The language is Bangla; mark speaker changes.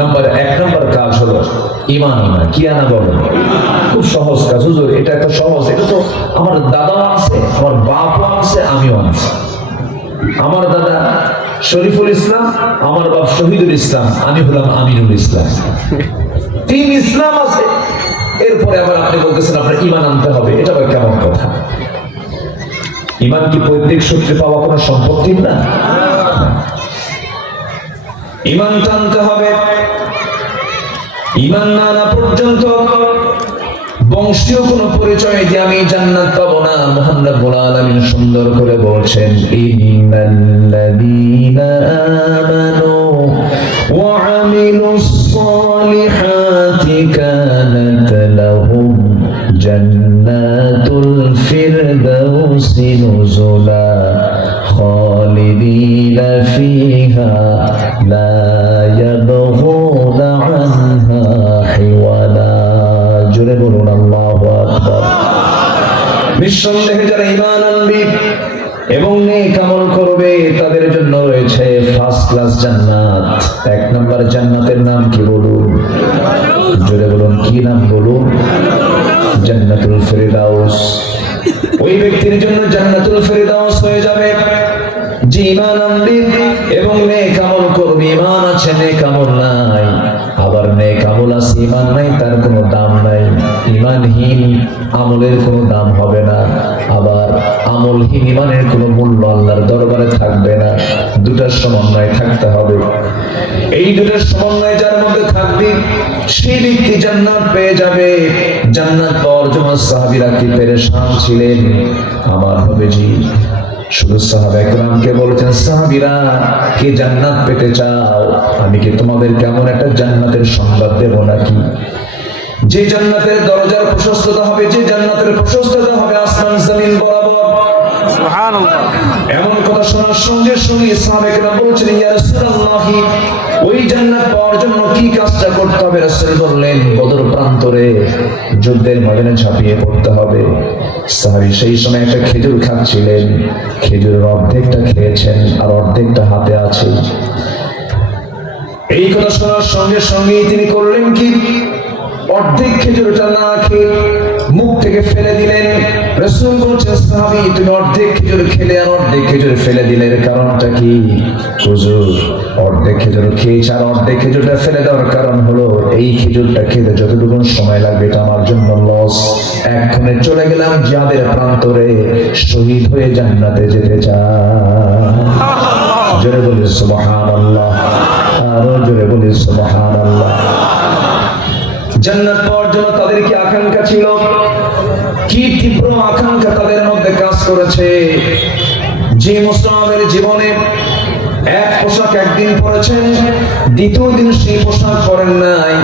Speaker 1: নাম্বার এক, নাম্বার কাজ হলো ইমান কি আনা বলো খুব সহজ কাজ, হুজুর, এটা একটা সহজ, এটা তো আমার দাদা আছে, আমার আছে, আমিও আমার দাদা শরীফুল ইসলাম, আমার বাপ শহীদুল ইসলাম, আমি হলাম আমিনুল ইসলাম। তিন ইসলাম আছে, এরপরে আবার আপনি বলতেছেন, আপনার ইমান আনতে হবে, এটা আবার কেমন কথা? ইমান কি পৈতৃক সূত্রে পাওয়া কোনো সম্পত্তি না? ইমান টানতে হবে। ইমান না আনা পর্যন্ত বংশীয় পরিচয় আমি জান্নাত পাবো না। মোহাম্মদ সুন্দর করে বলছেন ফিরদাউসি নুজুলা। ফিহা লা ইয়াবগুনা আনহা হিওয়ালা জোরে বলুন, আল্লাহু আকবার। নিঃসন্দেহে যারা ঈমান আনবে এবং নেক আমল করবে, তাদের জন্য রয়েছে ফার্স্ট ক্লাস জান্নাত। এক নম্বর জান্নাতের নাম কি বলুন? জোরে বলুন, কি নাম বলুন? জান্নাতুল ফেরদাউস। ওই ব্যক্তির জন্য জান্নাতুল ফেরদাউস হয়ে যাবে। যে ঈমান আনবে এবং নেক আমল করবে। ঈমান আছে, নেক আমল নাই। আবার নেক আমল আছে, ঈমান নাই, তার কোনো দাম নাই। ঈমানহীন আমলের কোনো দাম হবে না। আবার আমলহীন ঈমানের কোনো মূল্য আল্লাহর দরবারে থাকবে না। দুটার সমন্বয় থাকতে হবে। এই দুটার সমন্বয় যার মধ্যে থাকবে, সেই ব্যক্তি জান্নাত পেয়ে যাবে। জান্নাত পাওয়ার জন্য সাহাবীরা কি পেরেশান ছিলেন? আমার হবে জি শুধু সাহাবা একরামকে বলেছেন সাহাবীরা কে জান্নাত পেতে চাও? আমি কি তোমাদের কেমন একটা জান্নাতের সংবাদ দেব নাকি? যে জান্নাতের দরজার প্রশস্ততা হবে যে জান্নাতের প্রশস্ততা হবে আসমান জমিন বরাবর।
Speaker 2: সুবহানাল্লাহ।
Speaker 1: এমন কথা শোনার সঙ্গে সঙ্গে সাহাবেকরা বলছেন ইয়া রাসূলুল্লাহ ওই জান্নাত পাওয়ার জন্য কি কাজটা রাসূল বললেন, বদর প্রান্তরে যুদ্ধের ময়দানে ঝাঁপিয়ে পড়তে হবে সেই সময় একটা খেজুর খাচ্ছিলেন। খেজুরের অর্ধেকটা খেয়েছেন আর অর্ধেকটা হাতে আছে। এই কথা শোনার সঙ্গে সঙ্গেই তিনি করলেন কি? অর্ধেক খেজুরটা না খেয়ে মুখ থেকে ফেলে দিলেন। রসুল বলছেন সাহাবী, তুমি অর্ধেক খেজুর খেলে আর অর্ধেক খেজুর ফেলে দিলে, এর কারণটা কি? হুজুর, অর্ধেক খেজুর খেয়েছে আর অর্ধেক খেজুরটা ফেলে দেওয়ার কারণ হলো, এই খেজুরটা খেতে যতটুকু সময় লাগবে এটা আমার জন্য লস। এক্ষণে চলে গেলাম জিহাদের প্রান্তরে, শহীদ হয়ে জান্নাতে যেতে চাই জোরে বলি, সুবহানাল্লাহ। আরও জোরে বলি, সুবহানাল্লাহ। জান্নাত পাওয়ার জন্য তাদের কি আকাঙ্ক্ষা ছিল। আকাঙ্ক্ষা তাদের মধ্যে কাজ করেছে। যে মুসলমানের জীবনে এক পোশাক একদিন পরেছেন, দ্বিতীয় দিন সেই পোশাক পরেন নাই।